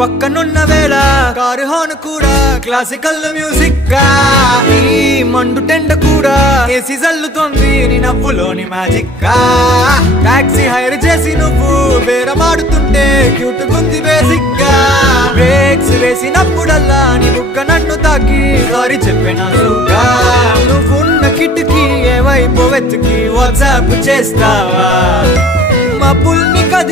పక్కనున్న వేళ car horn కూడా క్లాసికల్ మ్యూజిక్ గా ఈ మండు టెండ కూడా ఏసీ జల్లుతోంది నీ నవ్వులోని మ్యాజిక్ గా టాక్సీ హైర్ చేసి నువ్వు బేరమాడుతుంటే క్యూట్ గుంది బేసిక్ గా బ్రేక్స్ వేసినప్పుడల్లా నీ బుగ్గ నన్ను తాకి సారీ చెప్పినాసుగా నువ్వున్న కిటికీ ఏ వైపు వెతికి వాట్సాప్ చేస్తావా మా పుల్ని కది